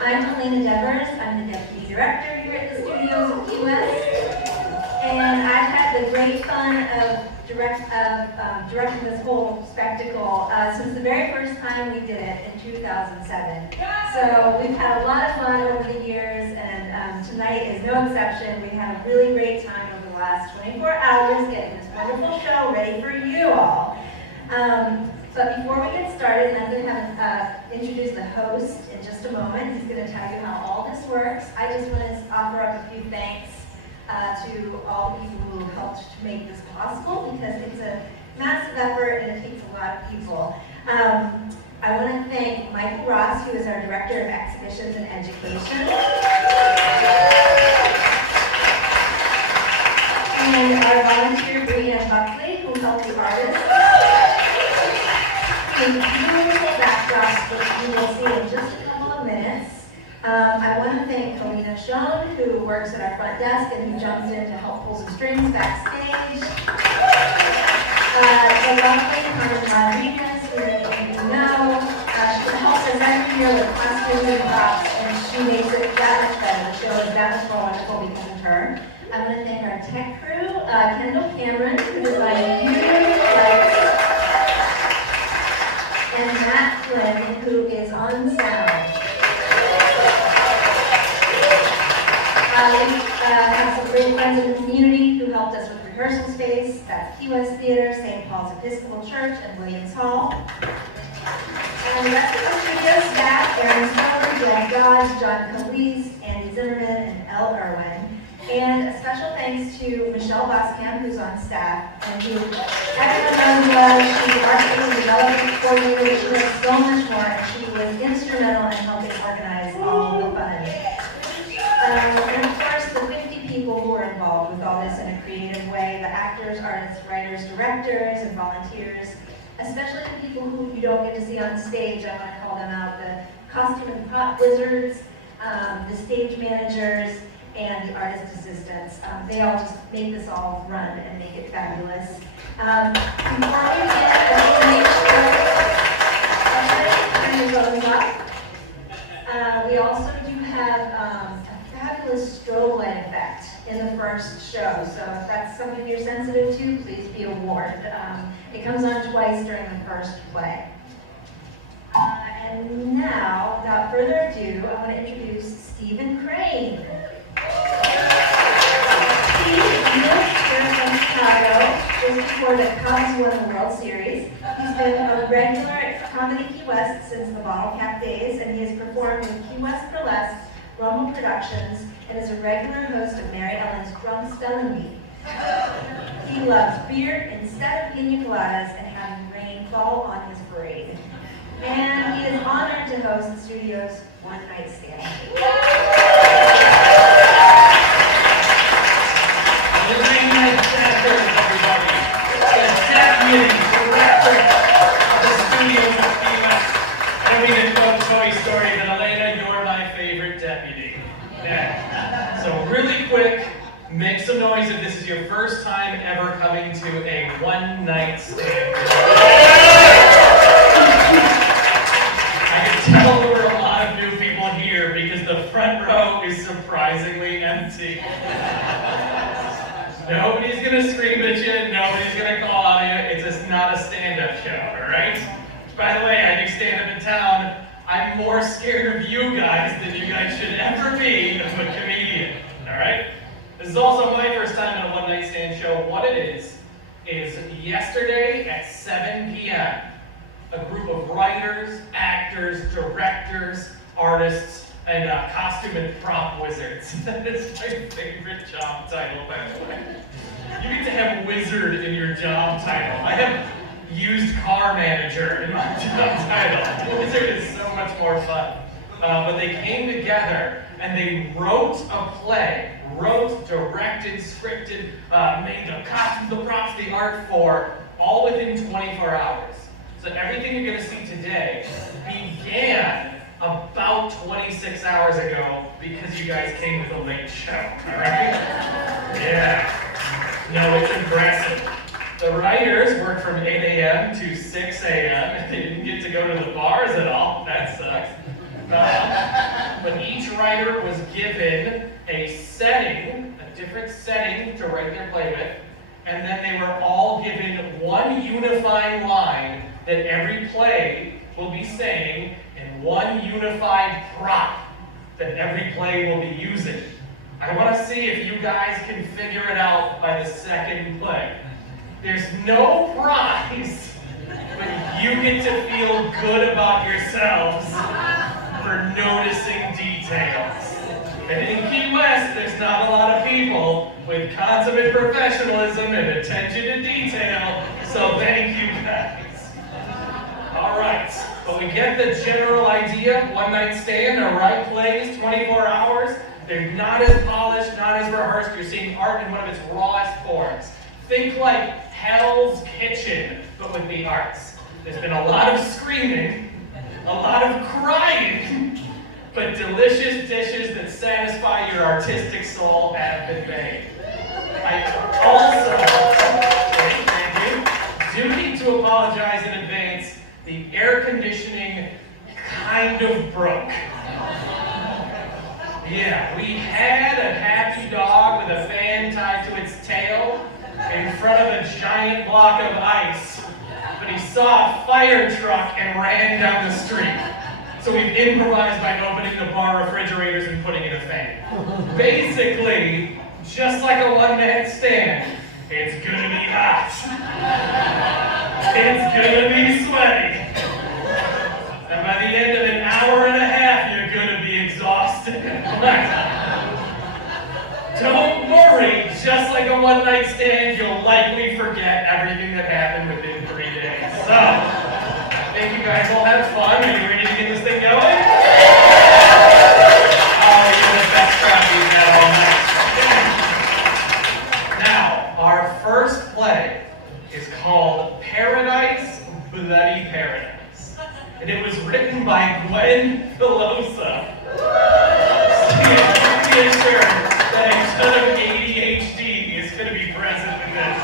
I'm Helena Devers. I'm the Deputy Director here at the studios of Key West. And I've had the great fun of directing this whole spectacle since the very first time we did it in 2007. So we've had a lot of fun over the years, and tonight is no exception. We had a really great time over the last 24 hours getting this wonderful show ready for you all. But before we get started, I'm going to introduce the host in just a moment. He's going to tell you how all this works. I just want to offer up a few thanks to all the people who helped to make this possible, because it's a massive effort and it takes a lot of people. I want to thank Michael Ross, who is our Director of Exhibitions and Education. And our volunteer, Brianne Buckley, who helped the artists. Beautiful backdrops, which you will see in just a couple of minutes. I want to thank Kalina Schoen, who works at our front desk and who jumps in to help pull some strings backstage. The lovely Carmen Rodriguez, who many of you know. She helps us every year with costumes and props, and she makes it that much better. The show is that much more wonderful because of her. I want to thank our tech crew, Kendall Cameron, who designed beautiful lights, and Matt Gwen, who is on sound. We have some great friends in the community who helped us with rehearsal space. That's Key West Theater, St. Paul's Episcopal Church, and Williams Hall. And the rest of the studio staff, Aaron Sloan, Jack Dodge, John Calise, Andy Zimmerman, and Elle Irwin. And a special thanks to Michelle Boskamp, who's on staff, and who everyone knows she's the marketing and development coordinator. She does so much more, and she was instrumental in helping organize all the fun. And of course, the 50 people who are involved with all this in a creative way, the actors, artists, writers, directors, and volunteers, especially the people who you don't get to see on stage. I want to call them out: the costume and prop wizards, the stage managers, and the artist assistants. They all just make this all run and make it fabulous. Before we begin, I want to make sure everybody turn your up. We also do have a fabulous strobe light effect in the first show, so if that's something you're sensitive to, please be warned. It comes on twice during the first play. And now, without further ado, I want to introduce Stephen Crane. Steve lives here from Chicago just before the Cubs won the World Series. He's been a regular at Comedy Key West since the Bottle Cap days, and he has performed with Key West Burlesque, Romo Productions, and is a regular host of Mary Ellen's Drunk Spelling Bee. He loves beer instead of pina coladas and having rain fall on his parade. And he is honored to host the studio's One Night Stand. Make some noise if this is your first time ever coming to a one-night stand. I can tell there were a lot of new people here because the front row is surprisingly empty. Nobody's gonna scream at you, nobody's gonna call on you. It's just not a stand-up show, all right? By the way, I do stand-up in town. I'm more scared of you guys than you guys should ever be of a comedian, all right? This is also my first time at a one-night stand show. What it is yesterday at 7 p.m., a group of writers, actors, directors, artists, and costume and prop wizards. That is my favorite job title, by the way. You get to have wizard in your job title. I have used car manager in my job title. Wizard is so much more fun. But they came together and they wrote a play. Wrote, directed, scripted, made the costumes, the props, the art for, all within 24 hours. So everything you're going to see today began about 26 hours ago because you guys came to the late show, all right? Yeah. No, it's impressive. The writers worked from 8 a.m. to 6 a.m. and they didn't get to go to the bars at all. That sucks. But but each writer was given a setting, a different setting to write their play with, and then they were all given one unifying line that every play will be saying, and one unified prop that every play will be using. I want to see if you guys can figure it out by the second play. There's no prize, but you get to feel good about yourselves for noticing details. And in Key West, there's not a lot of people with consummate professionalism and attention to detail, so thank you guys. All right, but we get the general idea. One night stand, the right plays, 24 hours. They're not as polished, not as rehearsed. You're seeing art in one of its rawest forms. Think like Hell's Kitchen, but with the arts. There's been a lot of screaming, a lot of crying, but delicious dishes that satisfy your artistic soul have been made. I also, thank you, do need to apologize in advance. The air conditioning kind of broke. Yeah, we had a happy dog with a fan tied to its tail in front of a giant block of ice, but he saw a fire truck and ran down the street. So we've improvised by opening the bar refrigerators and putting in a fan. Basically, just like a one-man stand, it's gonna be hot. It's gonna be sweaty. And by the end of an hour and a half, you're gonna be exhausted. Don't worry, just like a one-night stand, you'll likely forget everything that happened within 3 days. So, I think you guys all have fun. Are you ready to get this thing going? Oh, you're the best crowd we've had all night. Now, our first play is called Paradise, Bloody Paradise. And it was written by Gwen Filosa. Sure that a ton of ADHD is going to be present in this.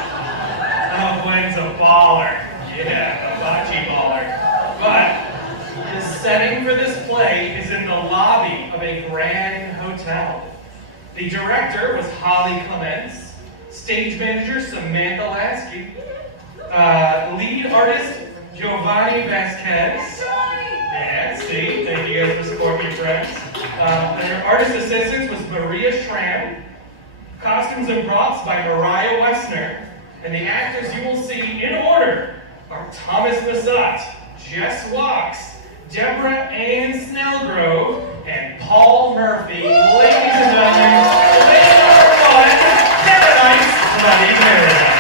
Oh, Gwen's a baller. Yeah, a bocce baller. But the setting for this play is in the lobby of a grand hotel. The director was Holly Clements, stage manager Samantha Lasky, lead artist Giovanni Vasquez. Yeah, see, thank you guys for supporting your friends. Their artist assistants was Maria Schramm, costumes and props by Mariah Wessner, and the actors you will see in order are Thomas Massat, Jess Walks, Deborah Ann Snellgrove, and Paul Murphy. Ladies and gentlemen, play number 1, Paradise, Bloody Paradise.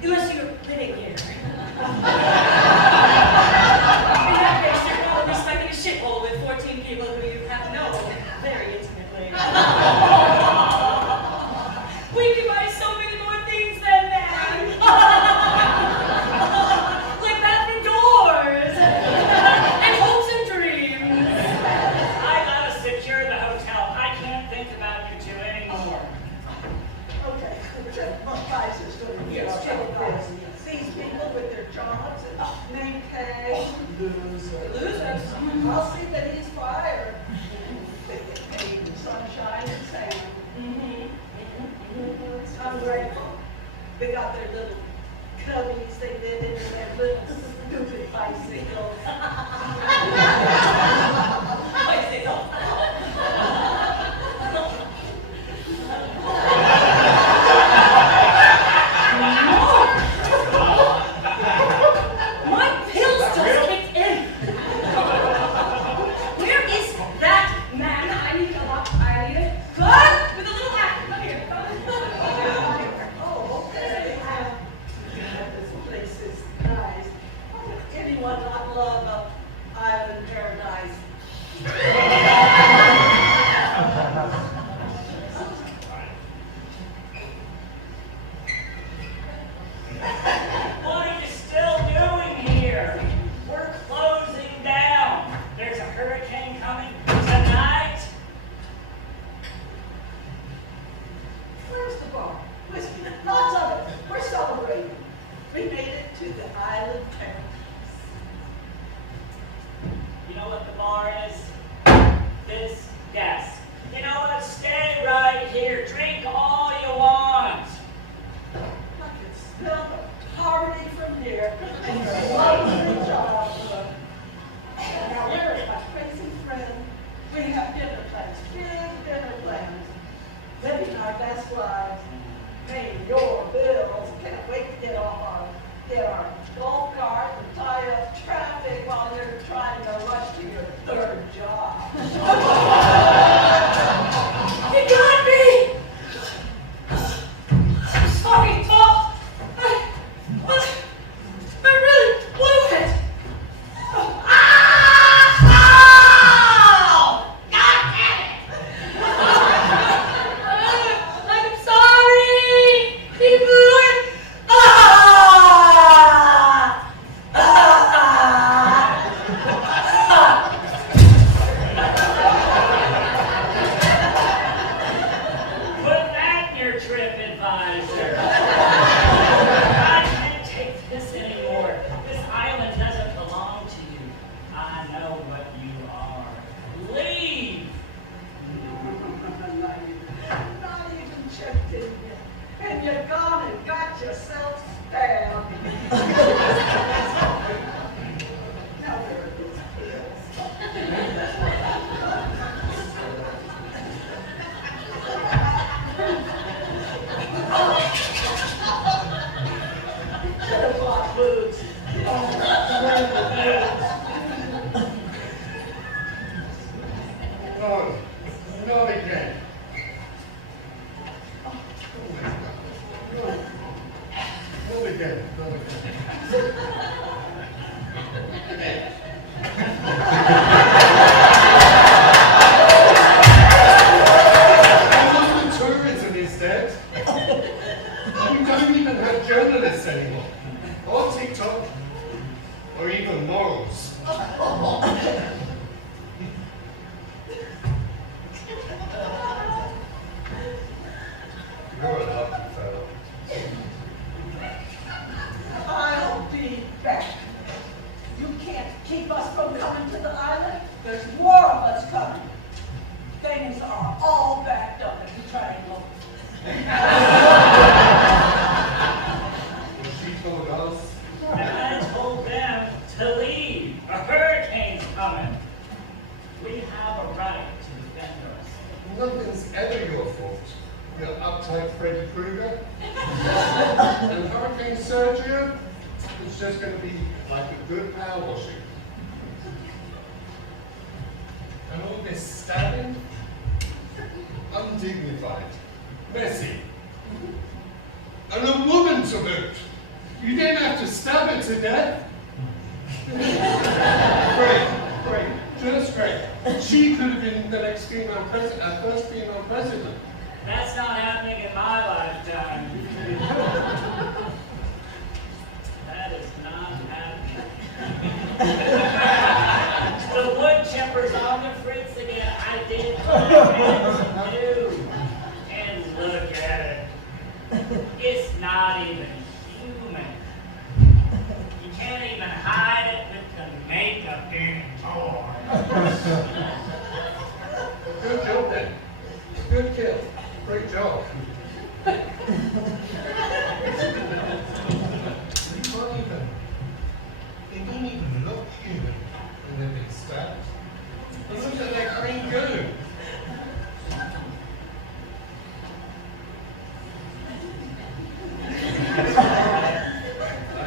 Unless you're living here. In that case, you're probably stuck in a shithole with What are you still doing here? We're closing down. There's a hurricane coming tonight. Where's the bar? Whiskey, lots of it. We're celebrating. We made it to the island paradise. You know what the bar is? This desk. You know what? Stay right here. Drink all you want. I can smell the poverty from here and your lovely childhood. Now, where is my crazy friend? We have dinner plans, big dinner plans. Living our best lives, paying your bills. Can't wait to get our golf cart and tie up traffic while you're trying to rush to your third job. You got me! I'm sorry, Tom. I really blew it. Ow! God damn it! I'm sorry. He blew it. Put that in your trip advisor. I can't take this anymore. This island doesn't belong to you. I know what you are. Leave! Not even checked in yet. And you're gone and got yourself stabbed. Now there are these pills. Should have bought boots. No, not again. Not again, not again. Tourism is dead. We don't even have journalists anymore, or TikTok, or even morals. You're a lucky fellow. I'll be back. You can't keep us from coming to the island. There's more of us coming. Things are all backed up at the triangle. Well, she told us. And I told them to leave. A hurricane's coming. We have a right to defend us. Nothing's ever your fault. You're uptight Freddy Krueger. And Hurricane Sergio is just going to be like a good power washing. And all this stabbing, undignified, messy. And a woman to boot. You didn't have to stab her to death. Great, just great. She could have been the next female president, our first female president. That's not happening in my lifetime. That is not happening. The wood chippers on the fritz again. I did what I meant to do. And look at it. It's not even human. You can't even hide it with the makeup anymore. Good job then. Good kill. Great job. You don't even look human when they've been stabbed. And look at that green goo.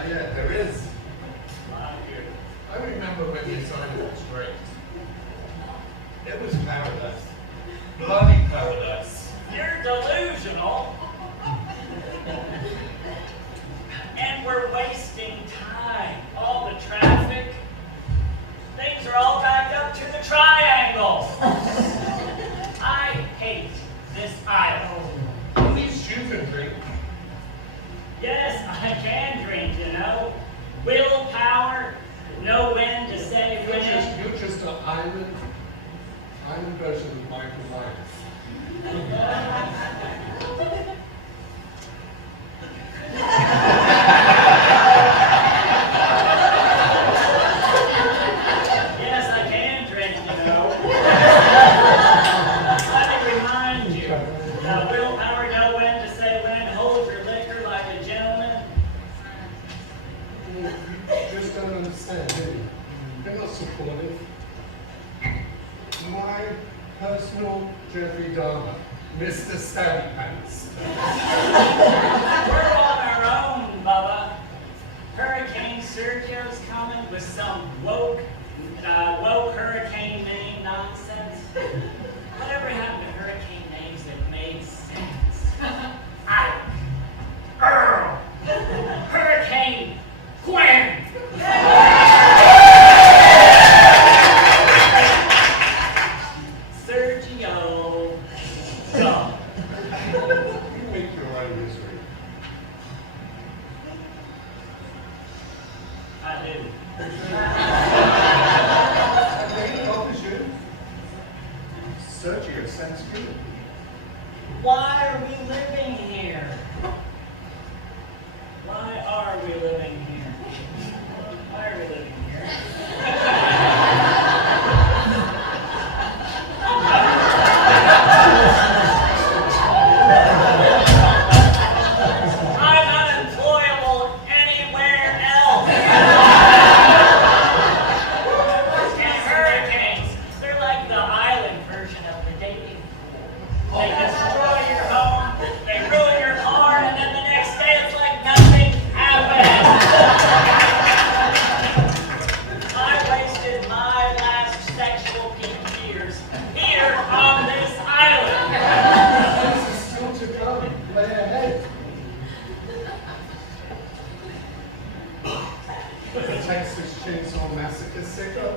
Yeah, there is. I remember when this island was great. It was paradise. Bloody paradise. You're delusional. And we're wasting time. All the traffic. Things are all backed up to the triangle. I hate this island. At least you can drink. Yes, I can Island version of Michael Myers. Yes, I can drink, you know. Let me remind you, willpower, know when to say when, hold your liquor like a gentleman. You just don't understand, do you? You're not supportive. My personal Jeffrey Dahmer, Mr. Stabby Pants. We're on our own, Bubba. Hurricane Sergio's coming with some woke hurricane name nonsense. Whatever happened to hurricane names that made sense? Ike, Earl, Hurricane Gwen. Sergio, dumb. You make your own misery. I do. Okay, bothers you. Sergio sounds good. Why are we living here? Why are we living here? Why are we living here? I'm unemployable anywhere else. And hurricanes, they're like the island version of the dating pool. They destroy your home, they ruin your car, and then the next day it's like nothing happened. I wasted my last sexual peak years here on this island. This is still to come. Lay ahead. The Texas Chainsaw Massacre sticker.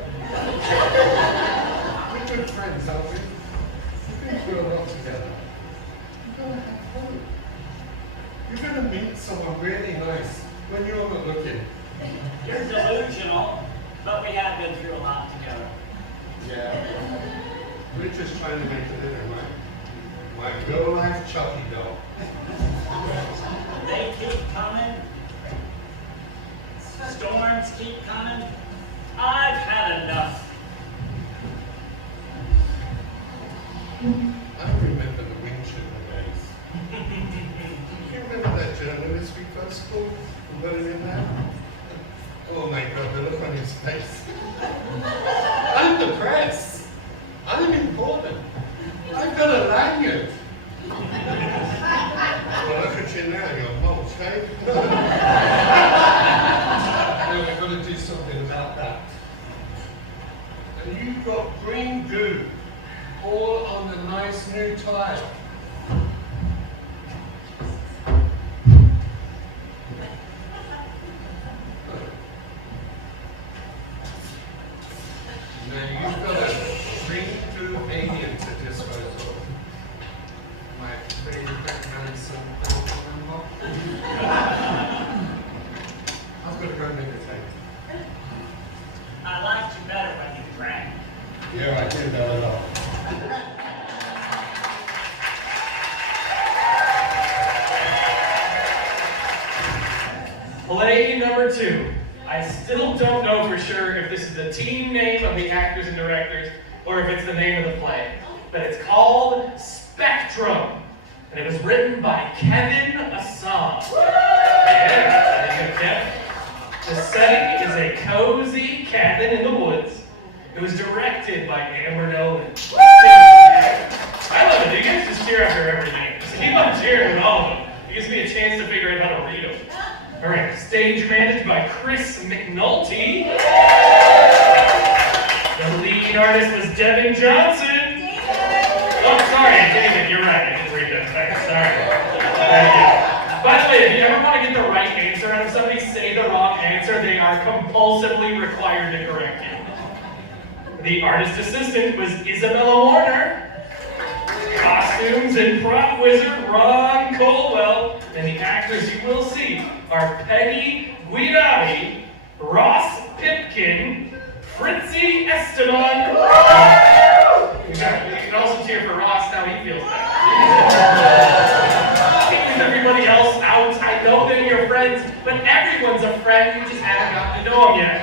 We're good friends, aren't we? We've been through a lot together. You're gonna have fun. You're gonna meet someone really nice when you're not looking. You're delusional, but we have been through a lot together. Yeah. We're just trying to make a living, right? My real-life Chucky doll. They keep coming. Storms keep coming. I've had enough. I remember the Winchester days. You remember that journalist we first called and got him in there? Oh my God, the look on his face. I'm the press. I'm important. I've got a lanyard. Well, look at you now, you're mulch, eh? Now we've got to do something about that. And you've got green goo all on the nice new tile. Now you've got a green goo alien to dispose of. My favorite handsome little member. I've got to go make a tape. I liked you better when you drank. Yeah, I did that a lot. Play number 2. I still don't know for sure if this is the team name of the actors and directors or if it's the name of the play. But it's called Spectrum. And it was written by Kevin Assam. Yeah, there you go, Kev. The setting is a cozy cabin in the woods. It was directed by Amber Nolan. I love it. You guys just cheer after every name. Just keep on cheering with all of them. It gives me a chance to figure out how to read them. All right, stage managed by Chris McNulty. The lead artist was Devin Johnson. Oh, sorry, David, you're right. I didn't read that. Sorry. Thank you. By the way, if you ever want to get the right answer out of somebody, say the wrong answer. They are compulsively required to correct you. The artist assistant was Isabella Warner. Costumes and prop wizard Ron Colwell. And the actors you will see are Peggy Guidati, Ross Pipkin, Fritzy Esteban. You can also cheer for Ross, now he feels better. Kicking everybody else out. I know they're your friends, but everyone's a friend, you just haven't gotten to know them yet.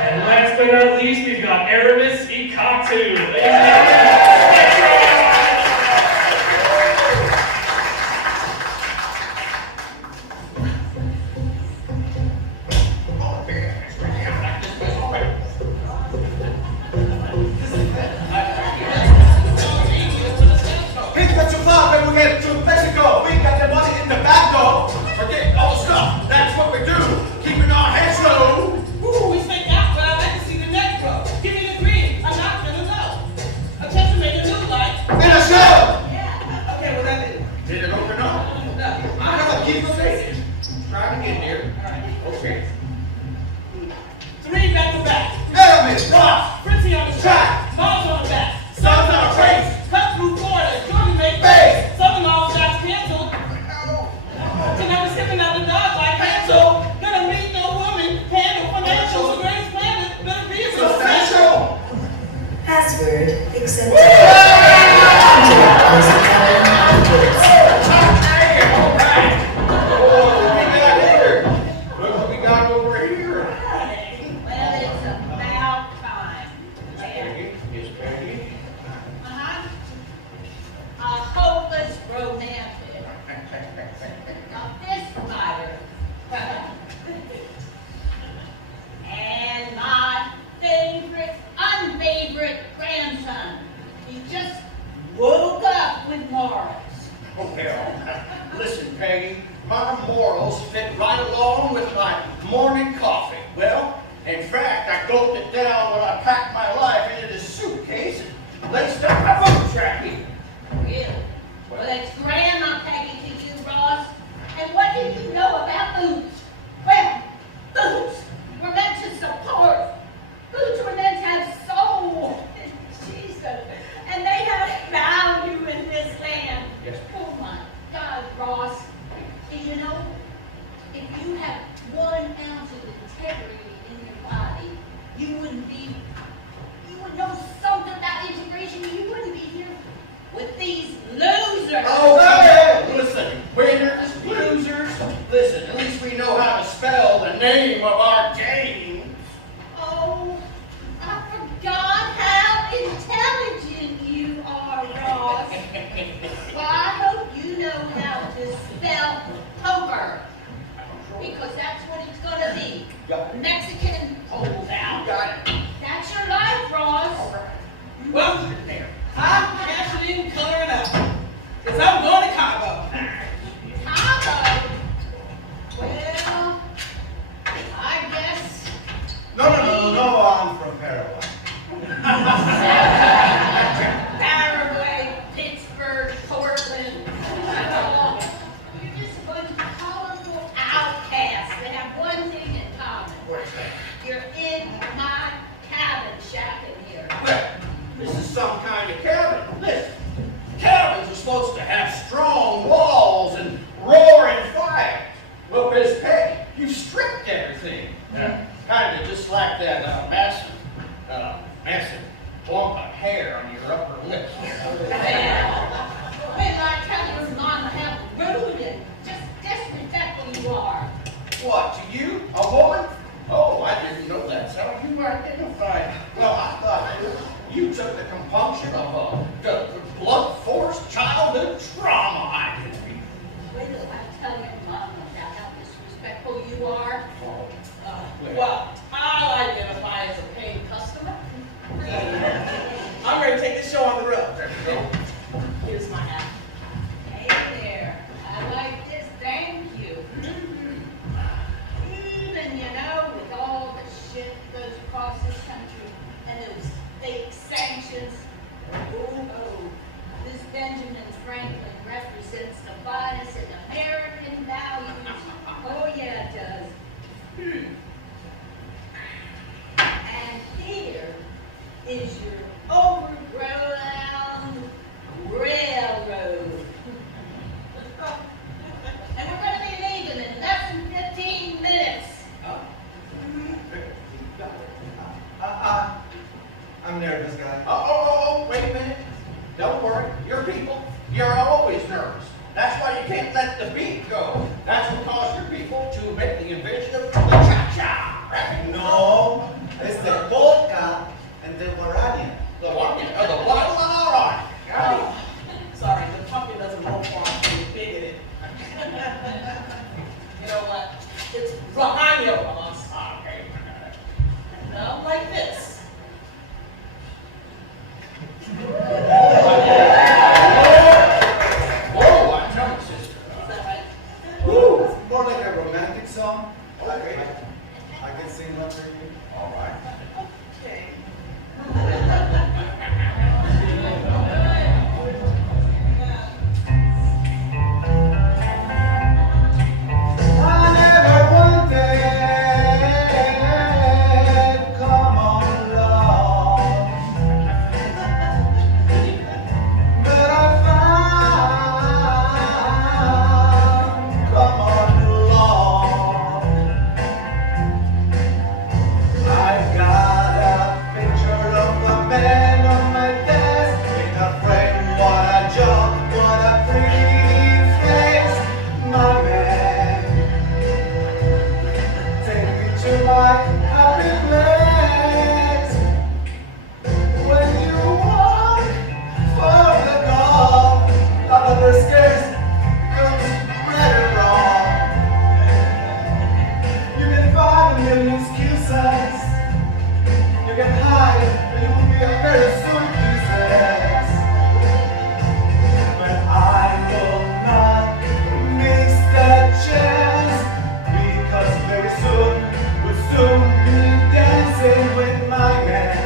And last but not least, we've got Aramis Ikatu. Ladies and gentlemen, Password accepted. Internet was accounted afterwards. invention of the cha-cha, right? No, it's the polka and the guarania. The one, the one, all right. Oh, sorry, the pumpkin doesn't roll far. I'm bigoted. You know what? It's behind your boss. Okay. No, like this. Whoa, I tell you, sister. Is that right? Woo! It's more like a romantic song. Okay. I can sing one for you. All right. Okay. I never wanted, come on love, but I found, come on love. I've got a picture of a man on my desk, in a frame, what a job, what a pretty face, my man. Take me to my happy place. When you walk for the call, another scares comes right and wrong. You can find a million excuses. You can hide, but you will be a very soon pieces. But I will not miss that chance, because very soon we'll soon be dancing with my man.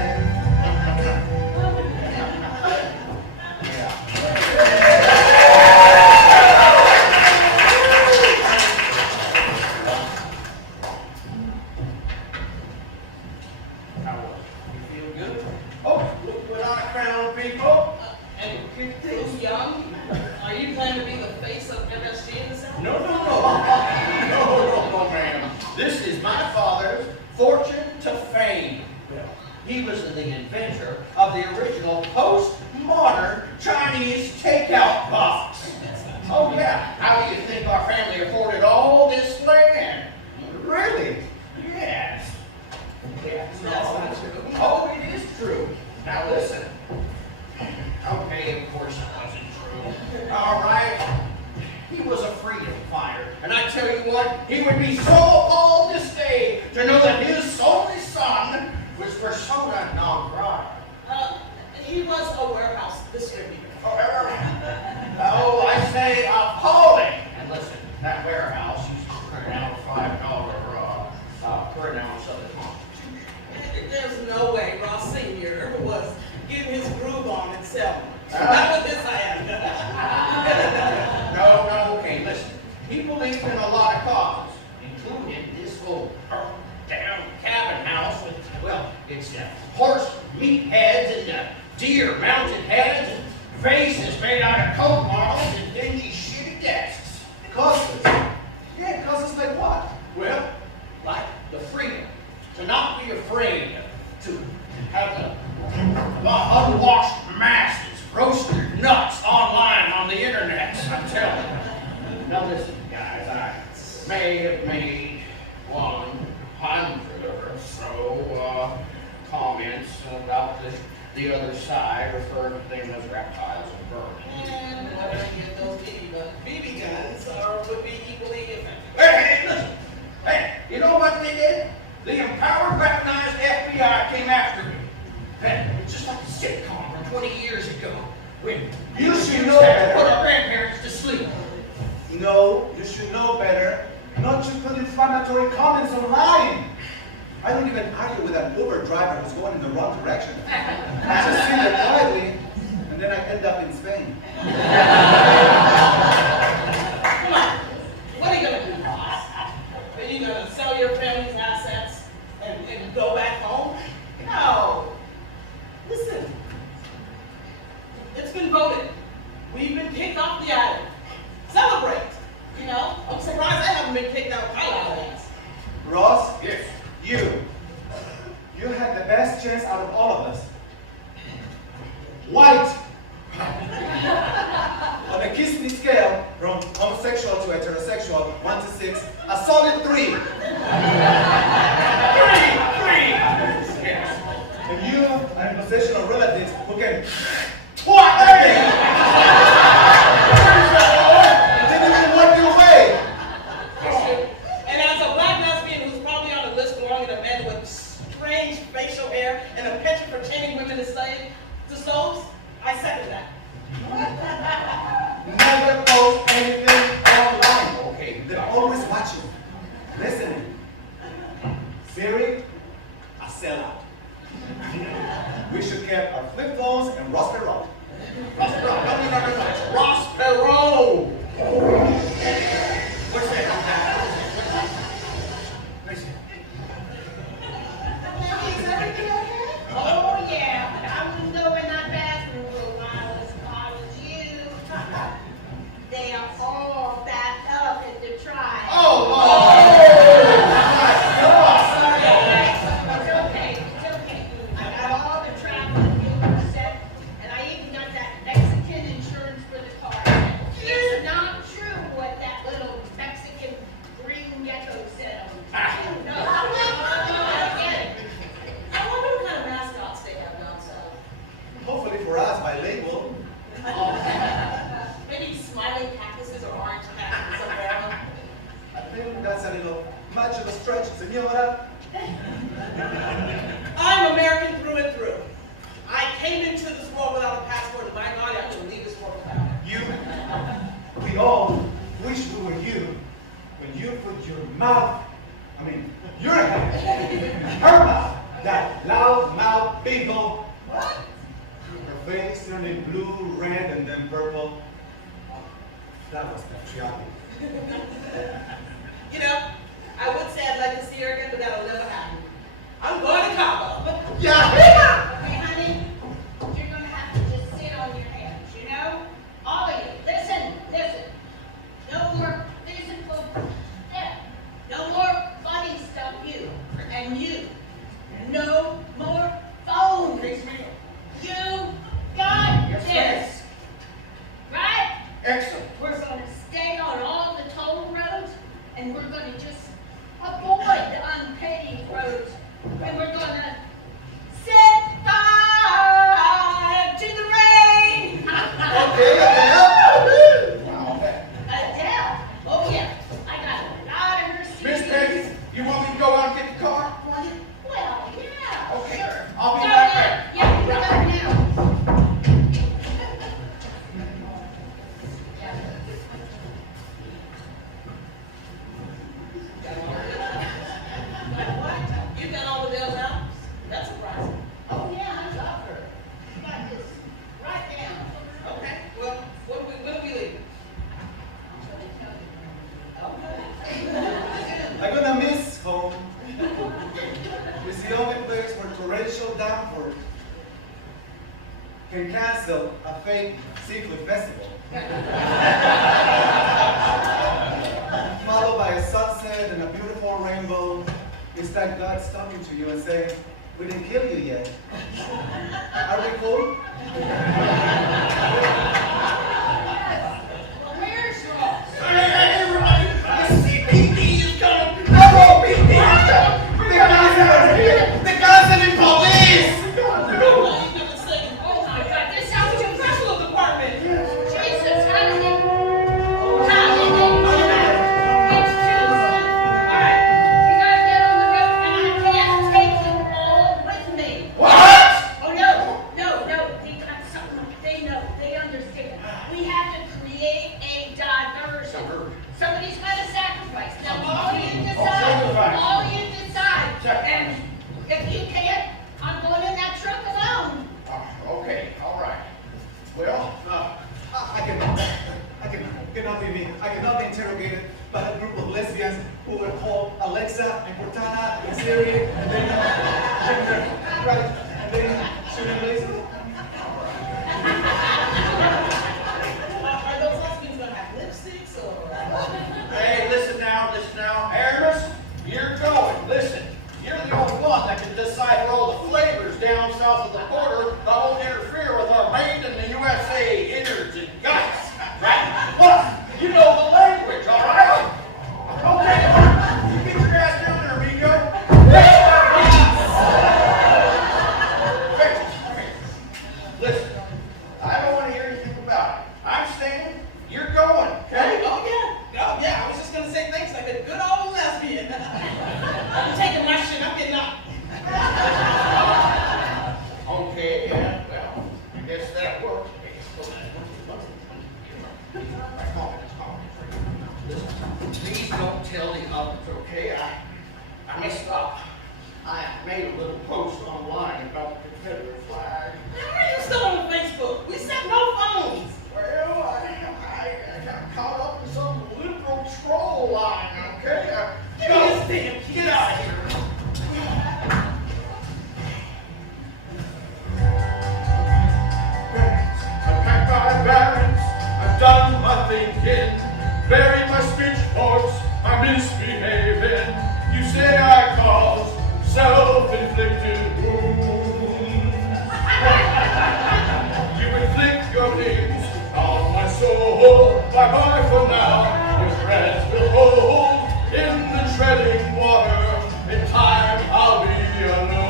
How was it? You feel good? Oh, look what I found, people. And who's young? Are you planning to be the face of MSG in the South? No, ma'am. This is my father's fortune to fame. Well, he was the inventor of the original postmodern Chinese takeout box. Oh yeah, how do you think our family afforded all this land? Really? Yes. Yes. That's not true. Oh, it is true. Now listen. Okay, of course it wasn't true. All right. He was a freedom fighter. And I tell you what, he would be so appalled this day to know that his only son was persona non grata. He was a warehouse distributor. Oh, I say appalling. And listen, that warehouse used to print out $5 per ounce of the Constitution. There's no way Ross Sr. was getting his groove on and selling. Not with his hand. No, okay, listen. He believed in a lot of causes, including this old down cabin house with, well, it's horse meat heads and deer mounted heads and faces made out of coat models and dingy shitty desks. Causes? Yeah, causes like what? Well, like the freedom to not be afraid to have the unwashed masses roast their nuts online on the internet, I'm telling you. Now listen, guys, I may have made 100 or so comments about the other side, referring to them as reptiles and vermin. And we're going to get those BB guns would be equally effective. Hey, listen. Hey, you know what they did? The empowered, weaponized FBI came after me. Hey, it's just like a sitcom from 20 years ago. When You should Jews know had to better. put our grandparents to sleep. No, you should know better. Not to put inflammatory comments online. I don't even argue with an Uber driver who's going in the wrong direction. I just sit there quietly, and then I end up in Spain. Come on. What are you going to do, boss? Are you going to sell your family's assets and go back home? No. Listen. It's been voted. We've been kicked off the island. Celebrate. You know, I'm surprised I haven't been kicked out of Thailand. Ross, Yes. you had the best chance out of all of us. White. On a kiss me scale, from homosexual to heterosexual, 1 to 6, a solid 3. Listen, Siri, a sellout. We should get our flip phones and Ross Perot. Ross Perot. No. It's Ross Perot. What's that? Oh yeah, but I wouldn't go in that bathroom if I was you. They are all backed up at the trial. It's okay. I got all the travel and set, and I even got that Mexican insurance for the car. It's not true what that little Mexican green gecko said. No, I get it. I wonder what kind of mascots they have down south. Hopefully for us, bilingual. Maybe smiling cactuses or orange cactuses somewhere. I think that's a little much of a stretch, senora. I'm American through and through. I came into this world without a passport, and by God, I'm going to leave this world without it. We all wish we were you when you put your hand, her mouth, that loud mouth bingo. What? Her face turning blue, red, and then purple. That was patriotic. You know, I would say I'd like to see her again, but that'll never happen. I'm going to Cabo. Yeah. Okay, honey, you're gonna have to just sit on your hands, you know? All of you, listen. No more physical death. No more funny stuff, you. And you. No more phones. You got this. Right? Excellent. We're gonna stay on all the toll roads, and we're gonna just avoid the unpaved roads, and we're gonna set fire to the rain. Okay, Adele. Wow. Adele. Oh yeah, I got a lot of her CDs. Miss Peggy, you want me to go out and get the car for you? Well, yeah. Okay. Sure. I'll be No, right back. Yeah, we got it now. What? You got all the bells out? That's surprising. Oh yeah, I love her. Got this right down. Okay, well, when are we leaving? I'm gonna miss home. It's the only place where torrential downpours can cancel a fake seafood festival. Followed by a sunset and a beautiful rainbow. It's like God's talking to you and saying, we didn't kill you yet. Are we cool? Well, where's Ross? Hey, everybody! The CPD is coming! Hello, PD! The Goodwin police! Oh my God, this sounds like a personal department. Jesus, how did they come out? It's too soon. All right, we gotta get on the road, and I can't take you all with me. What? Oh no, they got something. They know, they understand. We have to create a diversion. Somebody's gotta sacrifice. Now all you decide. And if you can't, I'm going in that truck alone. Okay, all right. Well, I cannot be interrogated by a group of lesbians who were called Alexa and Cortana and Siri and then shooting lasers. Are those lesbians going to have lipsticks or? hey, listen now. Aramis, you're going. Listen, you're the only one that can decipher all the flavors down south of the border that won't interfere with our made in the USA innards and guts. Right? Plus, you know the language, all right? Okay, you get your ass down there, amigo. Okay. Listen, I don't want to hear anything about it. I'm staying, you're going, okay? Oh yeah, I was just going to say thanks like a good old lesbian. I'm taking my shit, I'm getting up. Okay, yeah, well, I guess that works. Come on. Listen, please don't tell the other okay? I messed up. I made a little post online about the Confederate flag. Why are you still on Facebook? We said no phones. Well, I got caught up in some liberal troll line, okay? Give me this damn key. Get out of here. I've packed my bags, I've done my thinking, buried my pitchforks, I'm misbehaving. You say I caused self-inflicted wounds. You inflict your wings on my soul. Bye-bye for now, regrets will hold in the treading water. In time I'll be alone.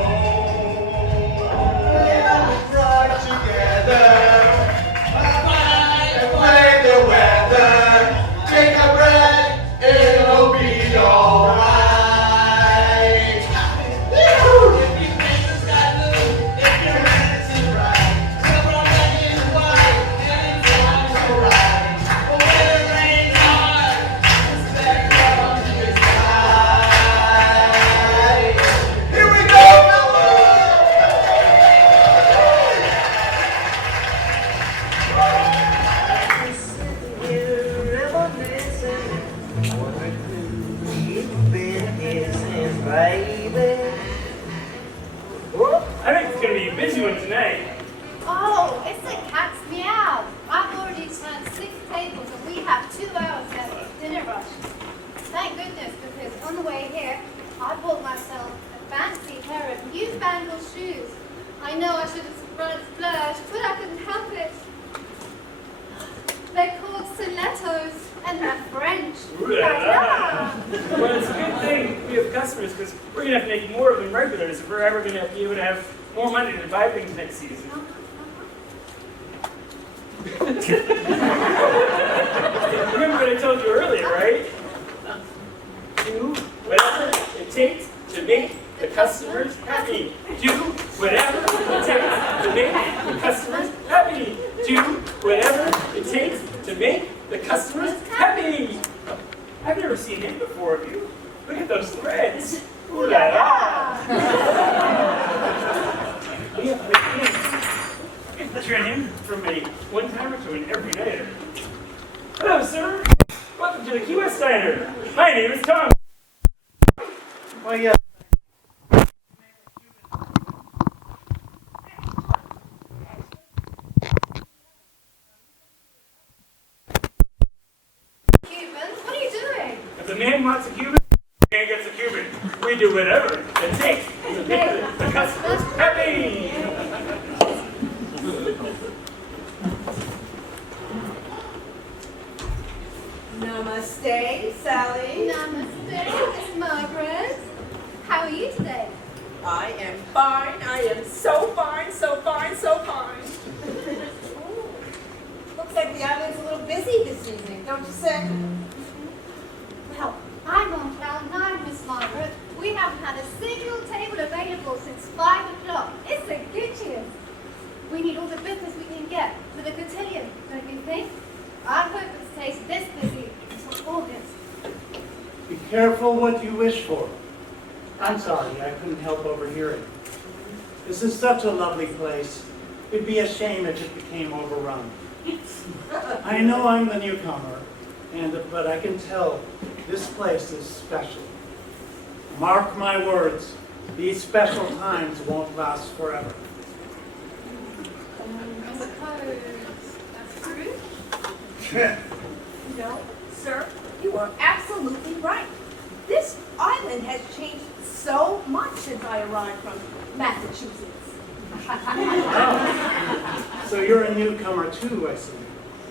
We'll ride together, and play the weather. Take a breath, it'll be alright. If you make the sky blue, if your attitude right, cover on black and white, anytime is alright. But when it rains hard, it's back up to the sky. Here we go! I think it's going to be a busy one tonight. Oh, it's a cat's meow. I've already turned 6 tables and we have 2 hours left of dinner rush. Thank goodness, because on the way here, I bought myself a fancy pair of newfangled shoes. I know I should have splurged, but I couldn't help it. They're called stilettos and they're French. Ooh la la. Well, it's a good thing we have customers because we're going to have to make more of them regulars if we're ever going to be able to have more money to buy things next season. Remember what I told you earlier, right? Do whatever it takes to make the customers happy. Do whatever it takes to make the customers happy. Do whatever it takes to make the customers happy. I've never seen it before of you. Look at those threads. Ooh la la. We have to turn him from a one-timer to an every-nighter. Hello, sir. Welcome to the Key West Diner. My name is Tom. Oh, yeah. Cubans, what are you doing? If the man wants a Cuban, the man gets a Cuban. We do whatever it takes to make the customers happy. Namaste, Sally. Namaste, Miss Margaret. How are you today? I am fine. I am so fine, so fine, so fine. Looks like the island's a little busy this evening, don't you say? Well, I'm on cloud 9, Miss Margaret. We haven't had a single table available since 5 o'clock. It's a good cheer. We need all the business we can get for the cotillion, don't you think? I hope it stays this busy until August. Be careful what you wish for. I'm sorry, I couldn't help overhearing. This is such a lovely place. It'd be a shame if it became overrun. I know I'm the newcomer, but I can tell this place is special. Mark my words, these special times won't last forever. I suppose that's true. No, sir, you are absolutely right. This island has changed so much since I arrived from Massachusetts. So you're a newcomer too, I see.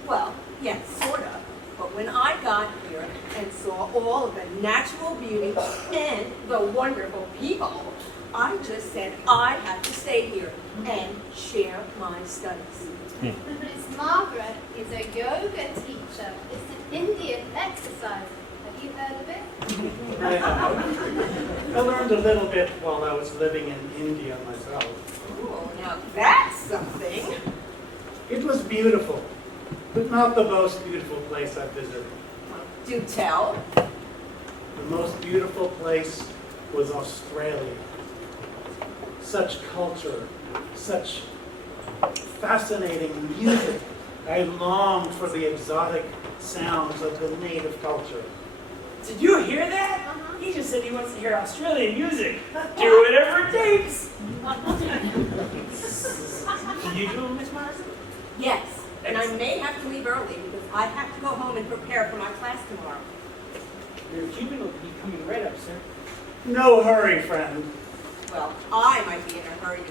Well, yes, sort of. But when I got here and saw all of the natural beauty and the wonderful people, I just said I had to stay here and share my studies. Miss Margaret is a yoga teacher. It's an Indian exercise. Have you heard of it? I have. I learned a little bit while I was living in India myself. Oh, now that's something. It was beautiful, but not the most beautiful place I've visited. Do tell. the most beautiful place was Australia. Such culture, such fascinating music. I longed for the exotic sounds of the native culture. Did you hear that? He just said he wants to hear Australian music. Do whatever it takes. Did you do it, Miss Marcy? Yes, and I may have to leave early because I have to go home and prepare for my class tomorrow. Your achievement will be coming right up, sir. No hurry, friend. Well, I might be in a hurry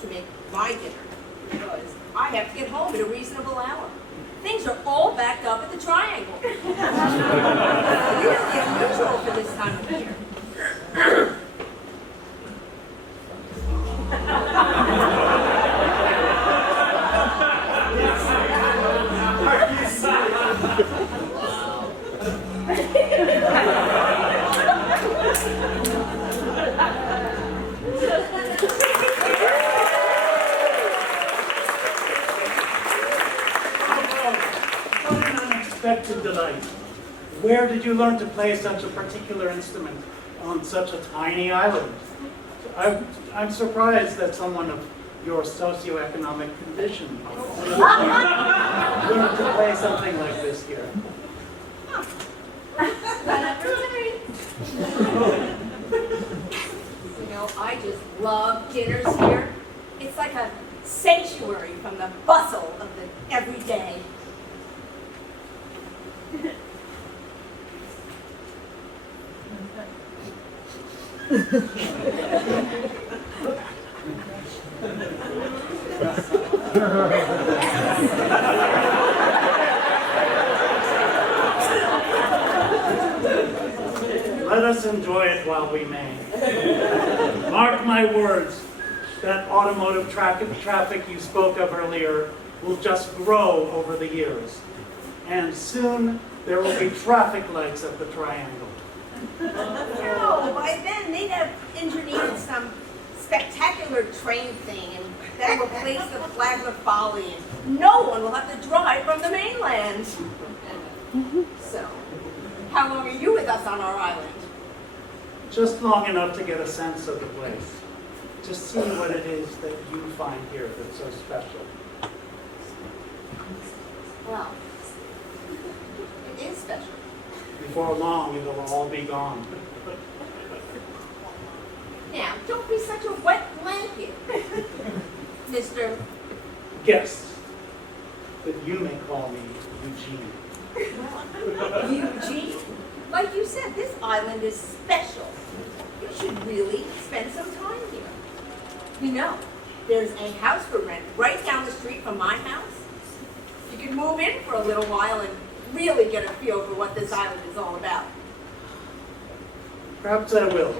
to make my dinner because I have to get home at a reasonable hour. Things are all backed up at the Triangle. Really unusual for this time of year. What an unexpected delight. Where did you learn to play such a particular instrument on such a tiny island? I'm surprised that someone of your socioeconomic condition learned to play something like this here. You know, I just love dinners here. It's like a sanctuary from the bustle of the everyday. Let us enjoy it while we may. Mark my words, that automotive traffic you spoke of earlier will just grow over the years. And soon there will be traffic lights at the Triangle. No, by then they'd have engineered some spectacular train thing and then replace the Flagler Folly and no one will have to drive from the mainland. So, how long are you with us on our island? Just long enough to get a sense of the place. To see what it is that you find here that's so special. Well, it is special. Before long, it'll all be gone. Now, don't be such a wet blanket, Mr. Guest, but you may call me Eugene. Eugene. Like you said, this island is special. You should really spend some time here. You know, there's a house for rent right down the street from my house. You can move in for a little while and really get a feel for what this island is all about. Perhaps I will.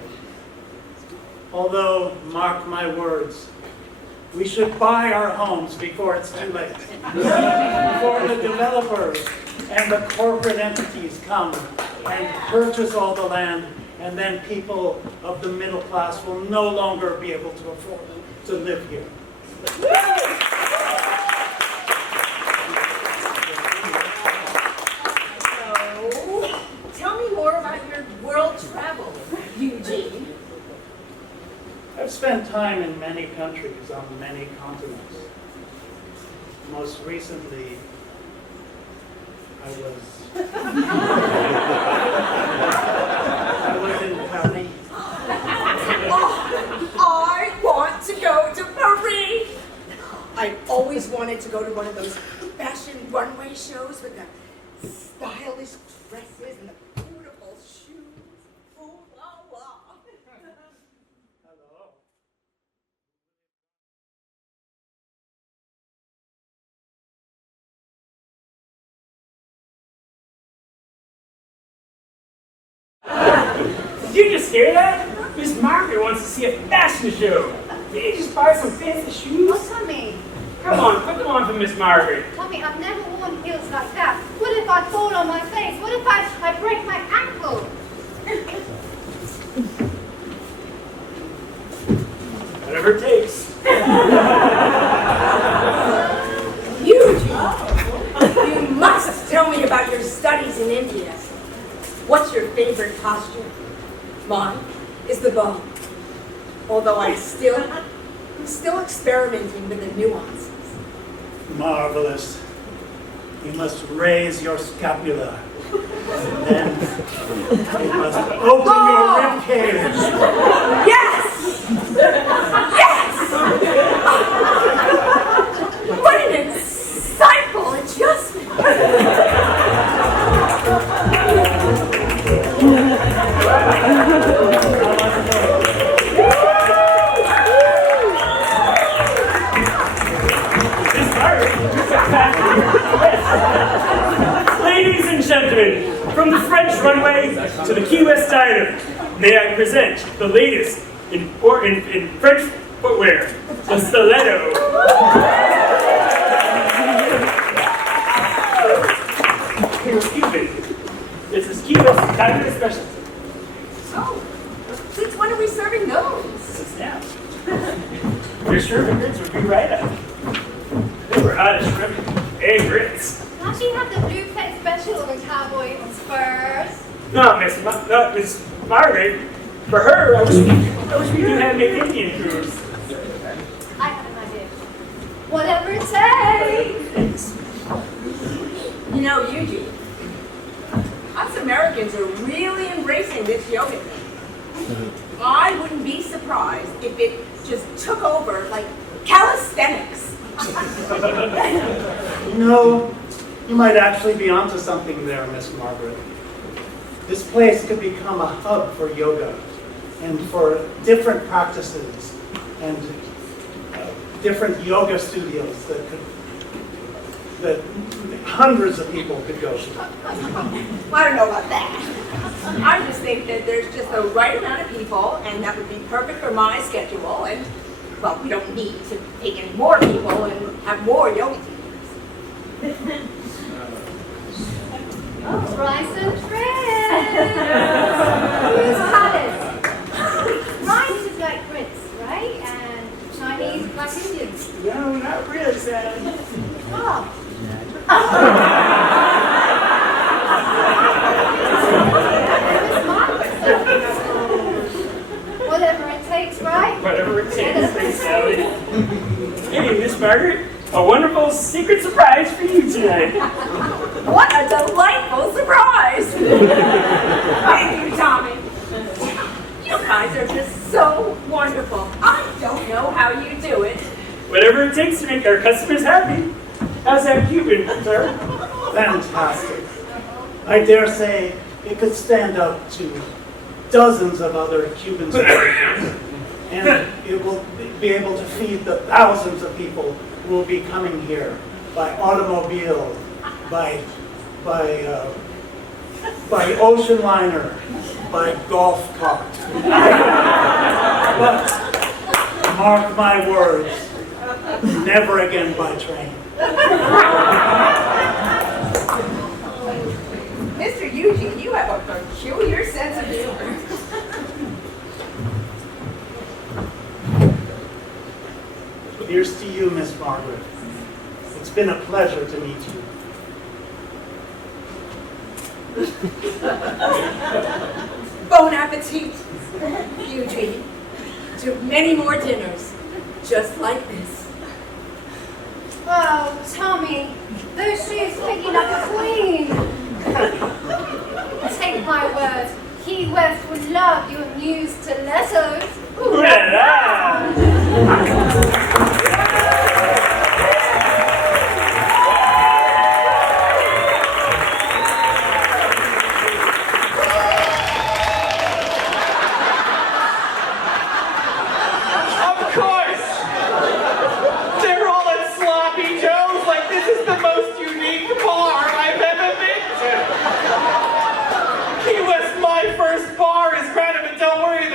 Although, mark my words, we should buy our homes before it's too late. Before the developers and the corporate entities come and purchase all the land, and then people of the middle class will no longer be able to afford to live here. So, tell me more about your world travel, Eugene. I've spent time in many countries on many continents. Most recently, I was in Paris. Oh, I want to go to Paris. I've always wanted to go to one of those fashion runway shows with the stylish dresses and the beautiful shoes. Ooh, la, la. Hello. Did you just hear that? Miss Margaret wants to see a fashion show. Did you just buy some fancy shoes? Oh, Tommy. Come on, put them on for Miss Margaret. Tommy, I've never worn heels like that. What if I fall on my face? What if I break my ankle? Whatever it takes. Eugene, you must tell me about your studies in India. What's your favorite favorite costume. Mine is the bow. Although I'm still experimenting with the nuances. Marvelous. You must raise your scapula. Then you must open your rib cage. Yes! Yes! What an insightful adjustment! Ladies and gentlemen, from the French runway to the Key West Diner, may I present the latest in French footwear, the stiletto. Cuban. This is Key West Diner specialty. Oh, since when are we serving those? Since now. Your shrimp and grits would be right up. They were out of shrimp and grits. Don't you have the blue plate special or cowboy on Spurs? No, Miss Margaret. For her, I wish we could have make Indian cruise. I have an idea. Whatever it takes. You know, Eugene, us Americans are really embracing this yoga thing. I wouldn't be surprised if it just took over like calisthenics. You know, you might actually be onto something there, Miss Margaret. This place could become a hub for yoga and for different practices and different yoga studios that hundreds of people could go to. I don't know about that. I just think that there's just the right amount of people, and that would be perfect for my schedule. And, well, we don't need to take in more people and have more yoga teachers. Rice and Fred! Who's hottest? Rice is like grits, right? And Chinese is like Indians. No, not really, Sam. Oh. Whatever it takes, right? Whatever it takes, thanks, Sally. Hey, Miss Margaret, a wonderful secret surprise for you tonight. What a delightful surprise! Thank you, Tommy. You guys are just so wonderful. I don't know how you do it. Whatever it takes to make our customers happy. How's that Cuban, sir? Fantastic. I dare say it could stand up to dozens of other Cubans. And it will be able to feed the thousands of people who will be coming here by automobile, by ocean liner, by golf cart. But mark my words, never again by train. Mr. Eugene, you have a peculiar sense of humor. Here's to you, Miss Margaret. It's been a pleasure to meet you. Bon appetit, Eugene. To many more dinners, just like this. Oh, Tommy, those shoes picking up a queen. Take my word, Key West would love your new stilettos. Ooh la la!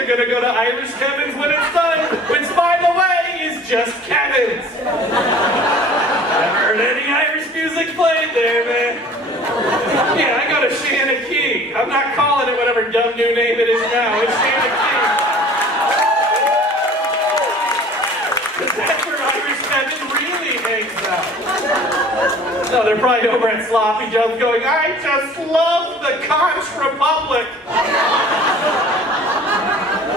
Gonna go to Irish Kevin's when it's done, which, by the way, is just Kevin's. Never heard any Irish music played there, man. Yeah, I go to Shanachie. I'm not calling it whatever dumb new name it is now. It's Shanachie. That's where Irish Kevin really hangs out. No, they're probably over at Sloppy Joe's going, I just love the Conch Republic.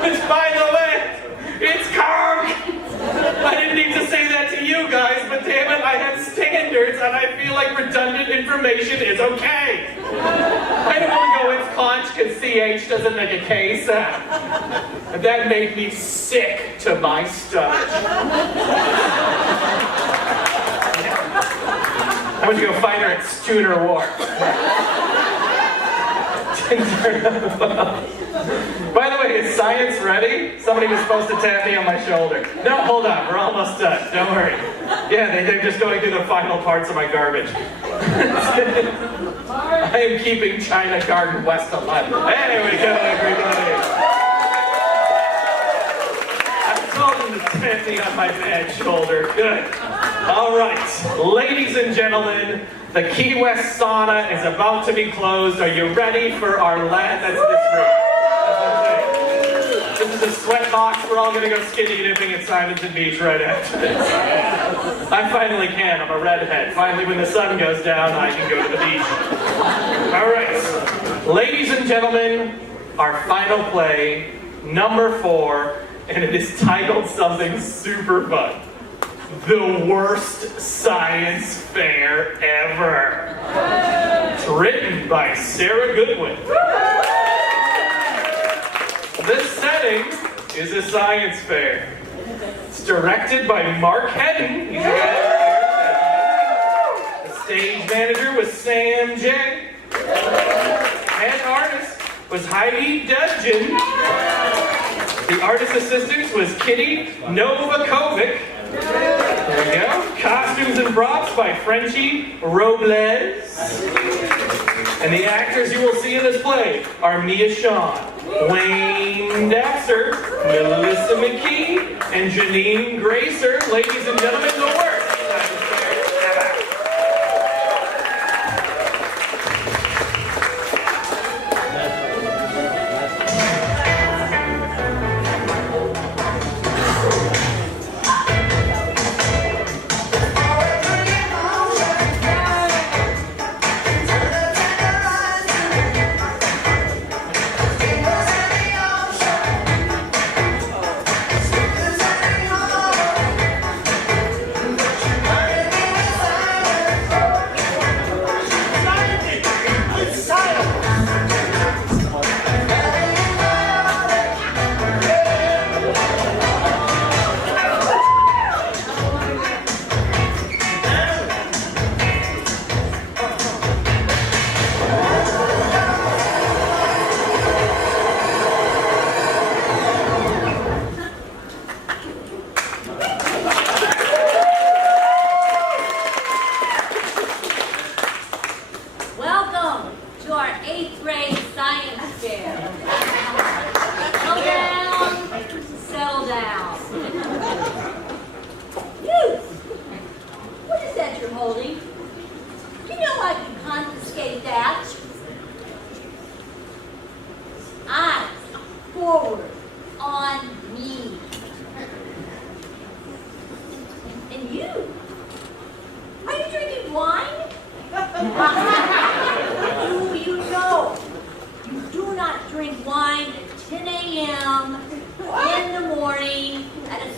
Which, by the way, it's conch. I didn't need to say that to you guys, but damn it, I have standards and I feel like redundant information is okay. I don't want to go it's conch because CH doesn't make a K sound. And that made me sick to my stomach. I went to go find her at Schooner Wharf. By the way, is science ready? Somebody was supposed to tap me on my shoulder. No, hold on, we're almost done. Don't worry. Yeah, they're just going through the final parts of my garbage. I am keeping China Garden West alive. There we go, everybody. I told them to tap me on my bad shoulder. Good. All right, ladies and gentlemen, the Key West sauna is about to be closed. Are you ready for our last? That's this room. This is a sweat box. We're all going to go skinny dipping at Simon's and Beach right after this. I finally can. I'm a redhead. Finally, when the sun goes down, I can go to the beach. All right. Ladies and gentlemen, our final play, number 4, and it is titled something super fun. The worst science fair ever. It's written by Sarah Goodwin. This setting is a science fair. It's directed by Mark Hedden. He's a guy here. The stage manager was Sam J. Head artist was Heidi Dudgeon. The artist assistant was Kitty Novakovic. There we go. Costumes and props by Frenchie Robles. And the actors you will see in this play are Mia Shawn, Wayne Daxter, Melissa McKee, and Janine Gracer. Ladies and gentlemen, the worst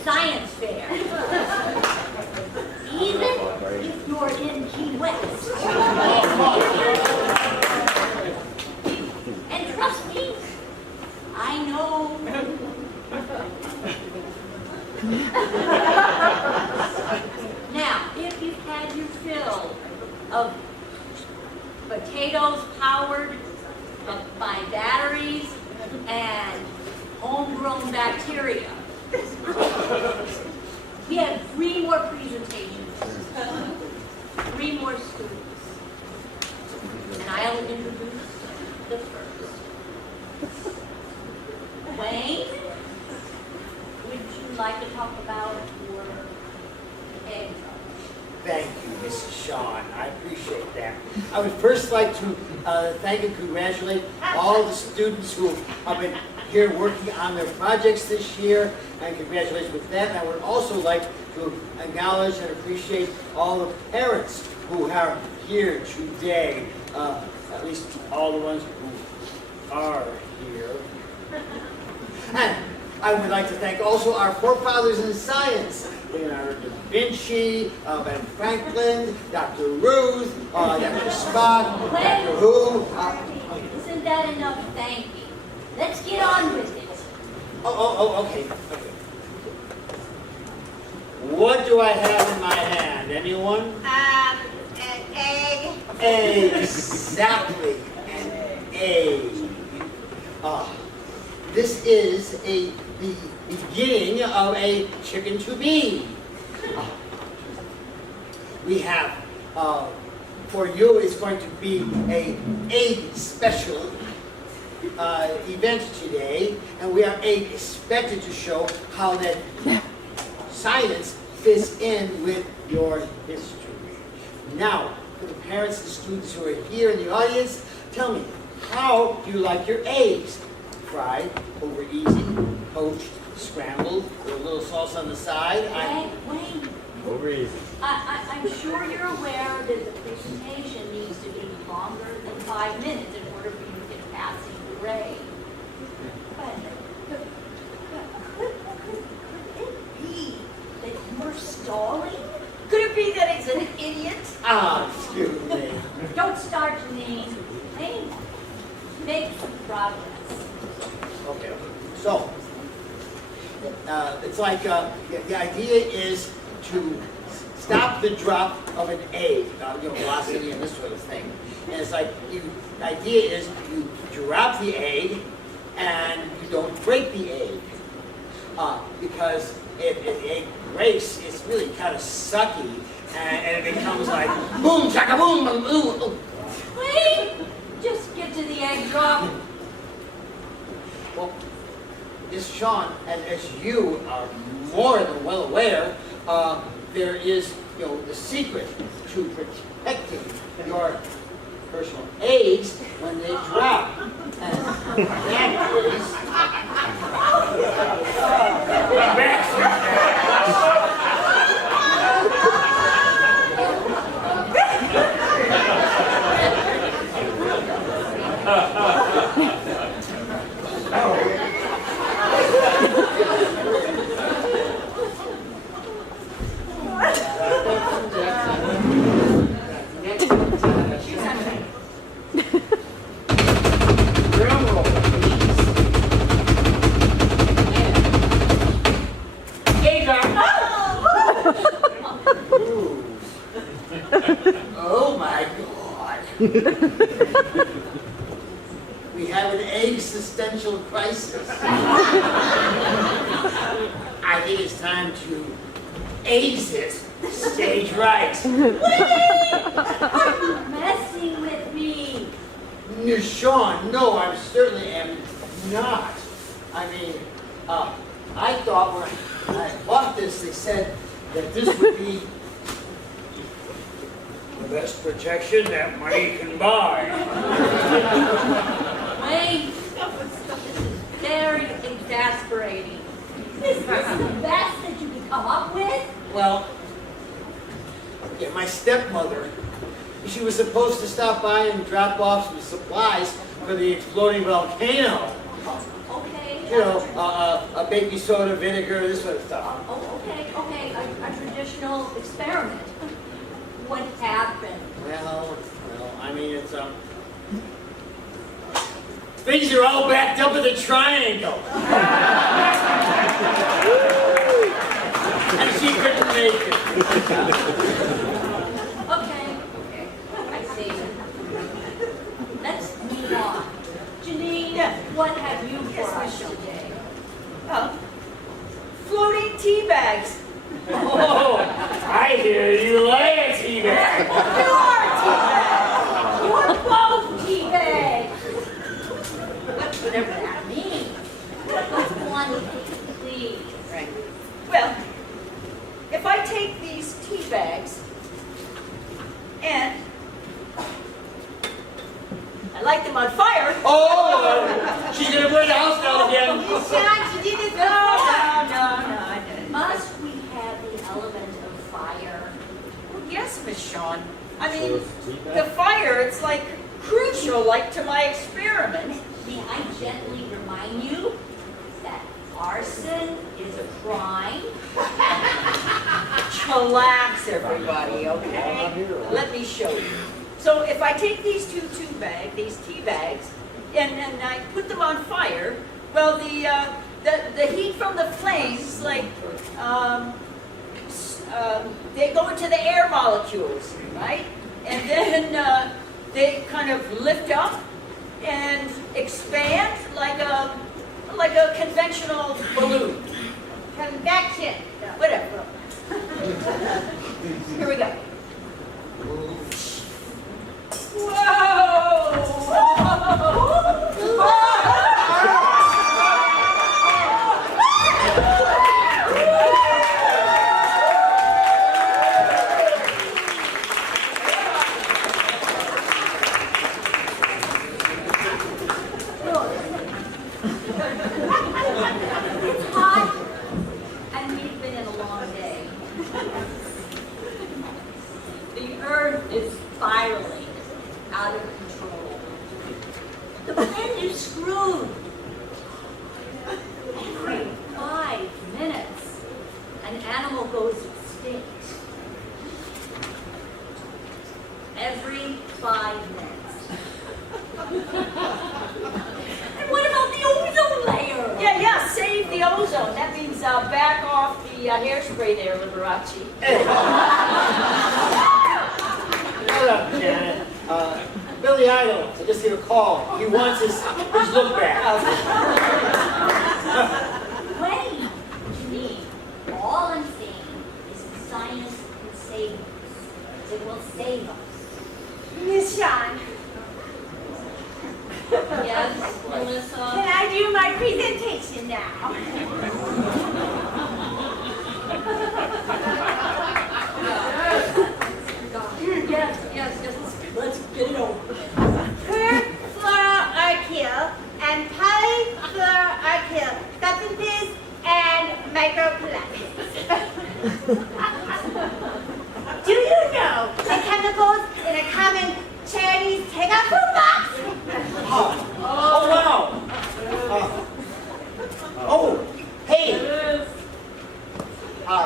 science fair ever. I would first like to thank and congratulate all the students who have been here working on their projects this year, and congratulations with that. And I would also like to acknowledge and appreciate all the parents who are here today, at least all the ones who are here. And I would like to thank also our forefathers in science, Leonardo da Vinci, Ben Franklin, Dr. Ruth, Dr. Spock, Dr. Who. Isn't that enough thanking? Let's get on with it. Okay. What do I have in my hand? Anyone? An egg. Exactly, an egg. This is the beginning of a chicken to be. We have, for you, it's going to be an egg special event today, and we are expected to show how that science fits in with your history. Now, for the parents and students who are here in the audience, tell me, how do you like your eggs? Fried, over easy, poached, scrambled, with a little sauce on the side? Wayne, Over easy. I'm sure you're aware that the presentation needs to be longer than 5 minutes in order for you to get a passing grade. But could it be that you're stalling? Could it be that it's an idiot? Excuse me. Don't start, Janine. Hey, make some progress. Okay. So, it's like the idea is to stop the drop of an egg, velocity and this sort of thing. And it's like the idea is you drop the egg and you don't break the egg. Because if the egg breaks, it's really kind of sucky and it becomes like boom, chaka boom, boom, boom. Wait, just get to the egg drop. Well, Miss Sean, as you are more than well aware, there is, the secret to protecting your personal eggs when they drop. And that Oh my God. We have an existential crisis. I think it's time to ace it stage right. Wait! Are you messing with me? Sean, no, I certainly am not. I mean, I thought when I bought this, they said that this would be the best protection that money can buy. Wayne, this is very exasperating. Is this the best that you can come up with? Well, yeah, my stepmother, she was supposed to stop by and drop off some supplies for the exploding volcano. Okay. A baking soda, vinegar, this sort of stuff. Okay, a traditional experiment. What happened? Well, I mean, it's, things are all backed up in the triangle. And she couldn't make it. Okay, I see. Let's move on. Janine, what have you for us today? Floating tea bags. Oh, I hear you like a tea bag. You are tea bags. You're both tea bags. Whatever that means. One, please. Right. Well, if I take these tea bags and I light them on fire. Oh, she's gonna burn the house down again. She did it. No, I didn't. Must we have the element of fire? Well, yes, Miss Shawn. I mean, The fire, it's like crucial, like to my experiment. May I gently remind you that arson is a crime? Chillax, everybody, okay? Let me show you. So if I take these these tea bags, and I put them on fire, well, the heat from the flames, like, they go into the air molecules, right? And then they kind of lift up and expand like a conventional balloon. Convection. Whatever. Here we go. It's hot, and we've been in a long day. The earth is spiraling out of control. The planet is screwed. Every 5 minutes, an animal goes extinct. Every 5 minutes. And what about the ozone layer? Yeah, save the ozone. That means back off the hairspray there, Liberace. Shut up, Janet. Billy Idol, I just hear a call. He wants his look back. Wait, me. All I'm saying is that science can save us. It will save us. Miss Sean, Yes, Melissa? can I do my presentation now? Yes, let's get it over. Perfluoroalkyl and polyfluoroalkyl substances and microplastics. Do you know the chemicals in a common charity's takeout food box? Oh, wow. Oh, hey. Oh,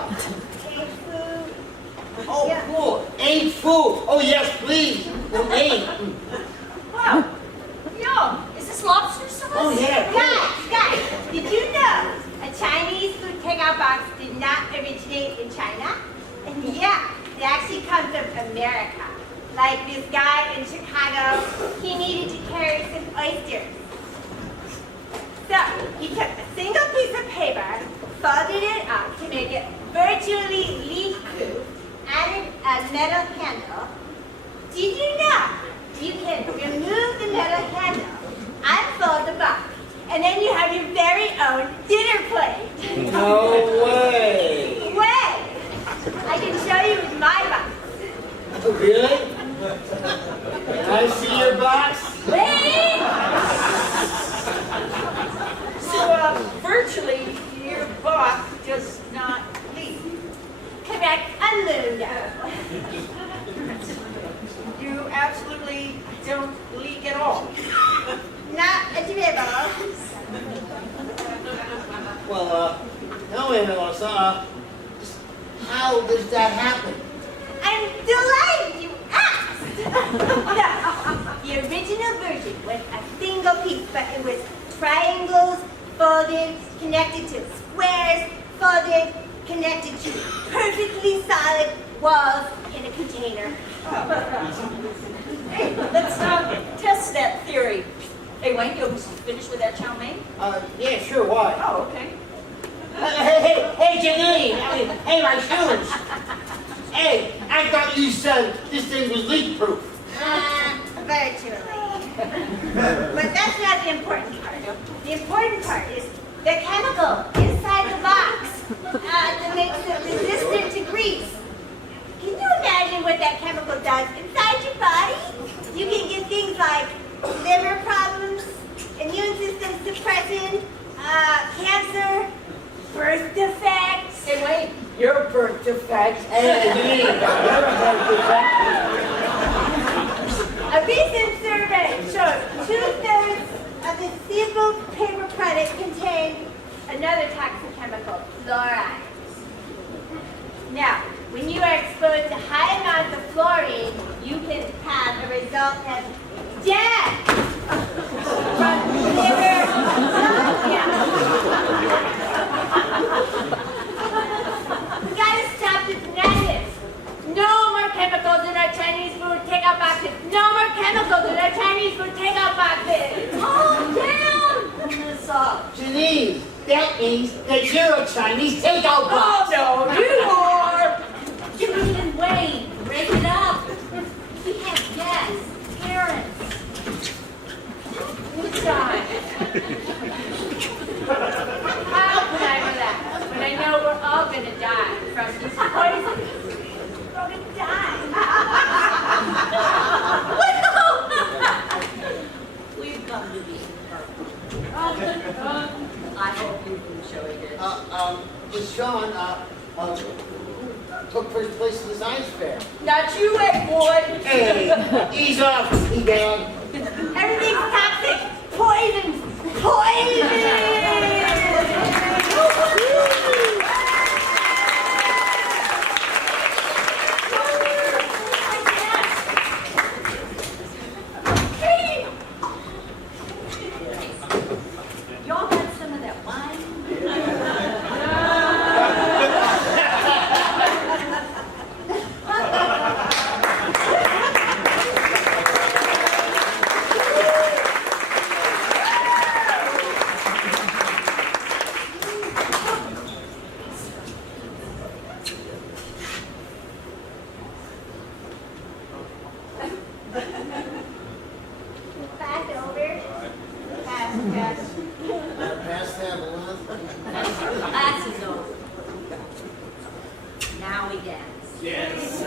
cool. Ain't food. Oh, yes, please. Ain't. Wow. Yum. Is this lobster sauce? Oh, yeah. Guys, did you know a Chinese food takeout box did not originate in China? And yeah, it actually comes from America. Like this guy in Chicago, he needed to carry some oysters. So he took a single piece of paper, folded it up to make it virtually leak-proof, added a metal handle. Did you know you can remove the metal handle, unfold the box, and then you have your very own dinner plate? No way. Way! I can show you with my box. Oh, really? Can I see your box? Wait! So, virtually, your box does not leak. Correct, unknown. You absolutely don't leak at all. Not a dribble. Well, no, Filosa. How does that happen? I'm delighted you asked! The original version was a single piece, but it was triangles, folded, connected to squares, folded, connected to perfectly solid walls in a container. Hey, let's test that theory. Hey, Wayne, you finished with that chow mein? Yeah, sure, why? Oh, okay. Hey, Janine! Hey, my shoes! Hey, I thought you said this thing was leak-proof. Virtually. But that's not the important part. The important part is the chemical inside the box that makes it resistant to grease. Can you imagine what that chemical does inside your body? You can get things like liver problems, immune system suppression, cancer, birth defects. Hey, Wayne, your birth defects. Hey, Janine, you're a birth defect. A recent survey shows 2/3 of the sample paper product contained another toxic chemical, fluoride. Now, when you are exposed to high amounts of fluorine, you can have a result of death from liver We gotta stop this madness. No more chemicals in our Chinese food takeout boxes. No more chemicals in our Chinese food takeout boxes. Calm down. Janine, that means that you're a Chinese takeout box. Oh no, you are. Janine and Wayne, break it up. We have guests, parents. Who's dying? How can I relax when I know we're all gonna die from this poison? We're all gonna die. We've come to be I hope you can show it. But Sean, took first place in the science fair. Not you, Ed boy. Hey, ease off, E-Bag. Everything's toxic. Poison. Poison. Y'all had some of that wine? Pass over. Pass. Pass that along. Class is over. Now we dance. Yes.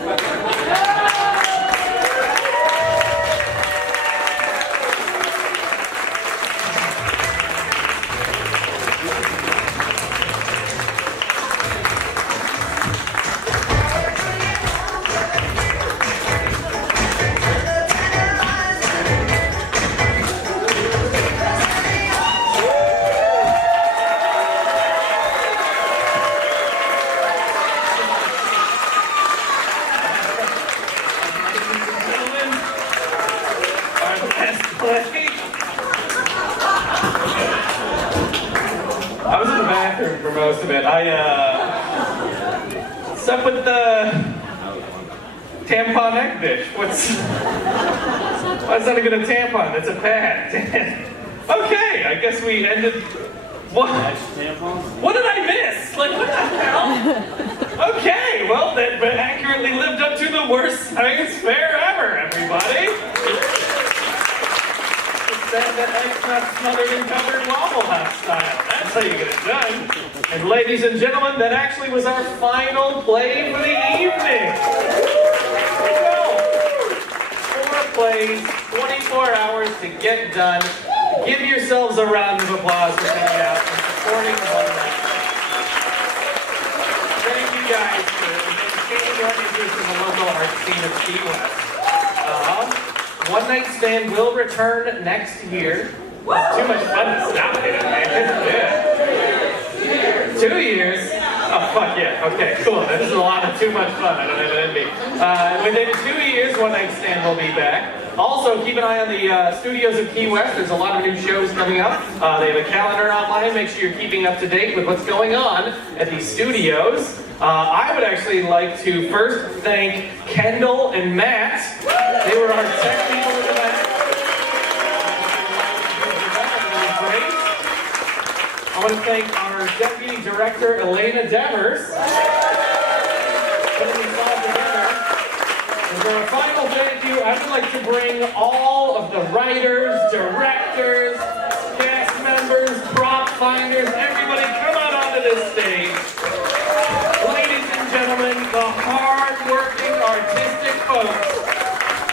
I was in the bathroom for most of it. What's up with the tampon egg dish? Why is that even a tampon? It's a pad. Okay, I guess we ended. What? What did I miss? Like, what the hell? Okay, well, that accurately lived up to the worst science fair ever, everybody. That egg's not smothered and covered Waffle House style. That's how you get it done. And ladies and gentlemen, that actually was our final play for the evening. There you go. 4 plays, 24 hours to get done. Give yourselves a round of applause for coming out and supporting one another. Thank you guys for maintaining your interest in the local art scene of Key West. One Night Stand will return next year. It's too much fun to stop it, man. Yeah. 2 years? Oh, fuck yeah. Okay, cool. This is a lot of too much fun. I don't have it in me. Within 2 years, One Night Stand will be back. Also, keep an eye on the studios of Key West. There's a lot of new shows coming up. They have a calendar online. Make sure you're keeping up to date with what's going on at these studios. I would actually like to first thank Kendall and Matt. They were our tech people in the back. Great. I want to thank our Deputy Director, Elena Devers. Putting this all together. And for our final thank you, I would like to bring all of the writers, directors, cast members, prop finders, everybody come out onto this stage. Ladies and gentlemen, the hard-working artistic folks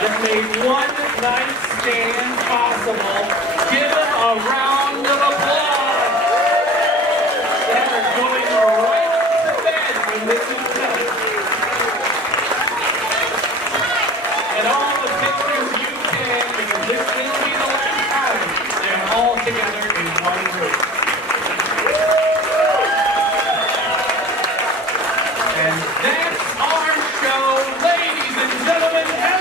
that made One Night Stand possible. Give them a round of applause. They are going right to bed when this is done. And all the pictures you can this will be the last time they are all together in one room. And that's our show, ladies and gentlemen.